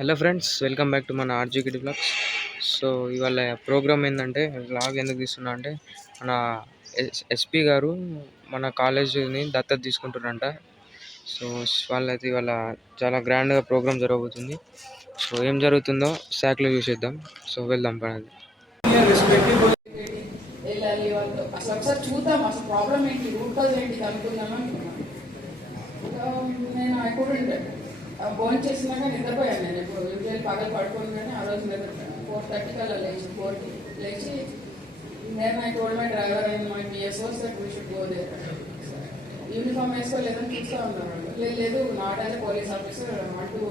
Hello friends, welcome back to మన ఆర్జీకిటీ blogs. So ఇవాళ programme ఏంటంటే, బ్లాగ్ ఎందుకు తీస్తున్నా అంటే, మన ఎస్పీ గారు మన కాలేజీని దత్తత తీసుకుంటున్నారంట. సో వాళ్ళైతే ఇవాళ చాలా గ్రాండ్గా ప్రోగ్రామ్ జరగబోతుంది. సో ఏం జరుగుతుందో శాఖలో చూసేద్దాం. సో వెళ్దాం పని. వెళ్ళాలి వాళ్ళతో అసలు ఒకసారి చూద్దాం, అసలు ప్రాబ్లం ఏంటి, రూట్ కాజ్ ఏంటి కనుక్కుందాం అనుకున్నాను. నేను ఐ కుడెంట్ భోజనం చేసినాక నిద్రపోయాను. నేను ఇప్పుడు యూజువల్ పగలు పడుకోను, కానీ ఆ రోజు నిద్రపోయాను. 4:30 కల్లా లేచి 4కి లేచి నేను I told my driver and my PSOs that we should go there. Uniform వేసుకోలేదని చూస్తూ ఉన్నారు. లేదు, నాట్ యాజ్ పోలీస్ ఆఫీసర్ అంటూ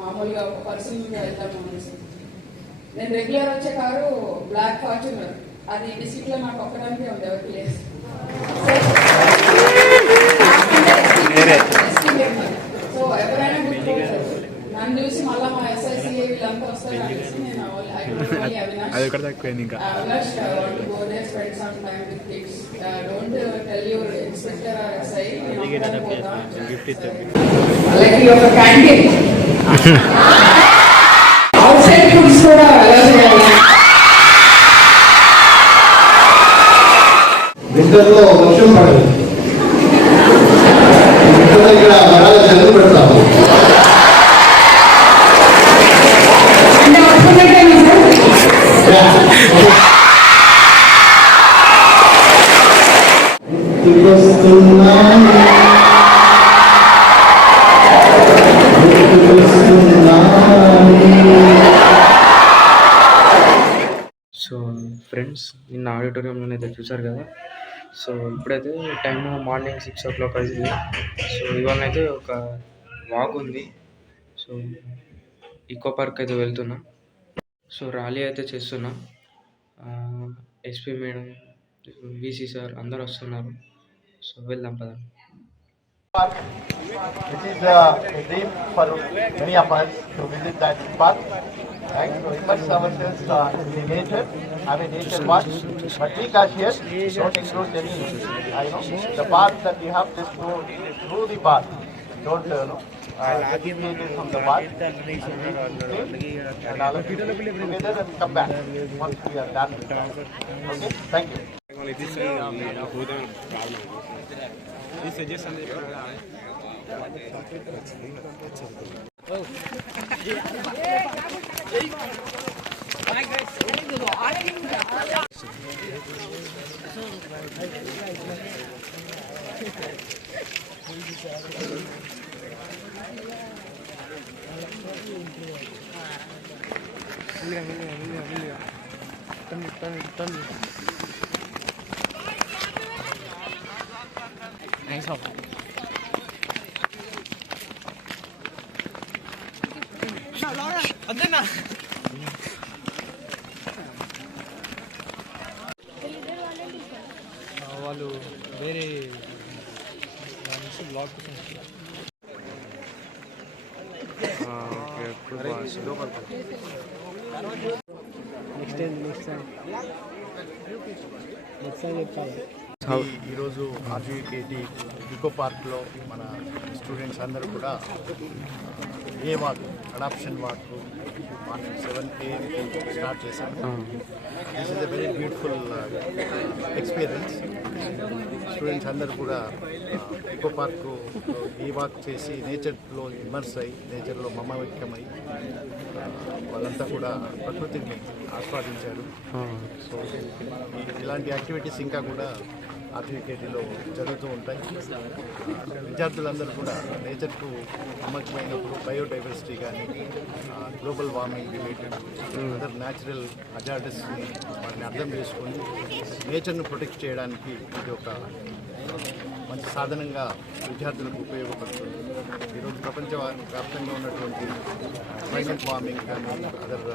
మామూలుగా ఒక పర్సన్గా వెళ్తాము అనేసి. నేను రెగ్యులర్ వచ్చే కారు బ్లాక్ ఫార్చ్యూనర్, అది డిస్ట్రిక్ట్ లో నాకు ఒక్కడానికే ఉంది, ఎవరికి లేదు. సో ఎవరైనా గుర్తుపోతారు నన్ను చూసి, మళ్ళీ మా ఎస్ఐసిఏ వీళ్ళంతా వస్తారు అనేసి నేను Avinash go there spend some time with kids, don't tell your inspector or SI like your canteen outside foods కూడా అలా చేయాలి. వింటర్లో వర్షం పడదు, ఇక్కడ వరాల చదువు పెడతాము. సో ఫ్రెండ్స్, నిన్న ఆడిటోరియంలోనైతే చూసారు కదా. సో ఇప్పుడైతే టైం మార్నింగ్ 6 o'clock అయింది. సో ఇవాళనైతే ఒక వాక్ ఉంది. సో ఈకో పార్క్ అయితే వెళ్తున్నా. సో ర్యాలీ అయితే చేస్తున్నా. ఎస్పీ మేడం, వీసీ సార్ అందరు వస్తున్నారు. సో వెళ్దాం పద. It is a dream for many of us to visit that park and to immerse ourselves in the nature, have a nature watch. But be cautious, don't include any, the path that you have, just go through the path. Don't deviate from the path. And all of you together and come back once we are done with that. Okay, thank you. వాళ్ళు వేరే blog ఈరోజు RGKT eco పార్క్లో మన students అందరూ కూడా a walk, adoption walk morning 7 AM start చేశాము. This is a very beautiful experience. Students అందరూ కూడా ఈకో పార్క్ ఈ వాక్ చేసి నేచర్లో ఇమర్స్ అయ్యి, నేచర్లో మమేకమై వాళ్ళంతా కూడా ప్రకృతిని ఆస్వాదించారు. సో ఇలాంటి యాక్టివిటీస్ ఇంకా కూడా ఆర్జీకేటీలో జరుగుతూ ఉంటాయి. విద్యార్థులందరూ కూడా నేచర్కు మమేకమైనప్పుడు బయోడైవర్సిటీ కానీ, global warming related other natural హజార్డస్ని వాటిని అర్థం చేసుకొని నేచర్ను ప్రొటెక్ట్ చేయడానికి ఇది ఒక మంచి సాధనంగా విద్యార్థులకు ఉపయోగపడుతుంది. ఈరోజు ప్రపంచవ్యాప్తంగా ఉన్నటువంటి క్లైమేట్ వార్మింగ్ కానీ అదర్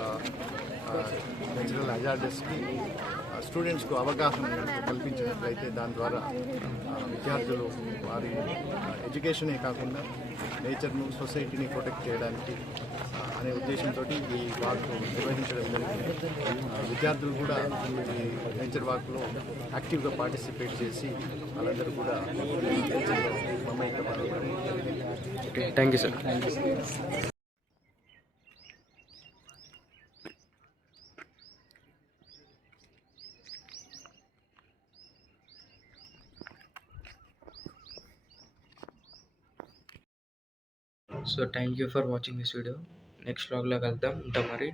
నేచురల్ హజార్డస్కి స్టూడెంట్స్కు అవగాహన కల్పించినట్లయితే దాని ద్వారా విద్యార్థులు వారి ఎడ్యుకేషనే కాకుండా నేచర్ను, సొసైటీని ప్రొటెక్ట్ చేయడానికి అనే ఉద్దేశంతో ఈ వాక్ నిర్వహించడం జరిగింది. విద్యార్థులు కూడా ఈ నేచర్ వాక్లో యాక్టివ్గా పార్టిసిపేట్ చేసి వాళ్ళందరూ కూడా నేచర్లో మమేకమవ్వడం జరిగింది. Thank you sir. So thank you for watching this video. Next వ్లాగ్లో కలుద్దాం. ఉంటాం మరి.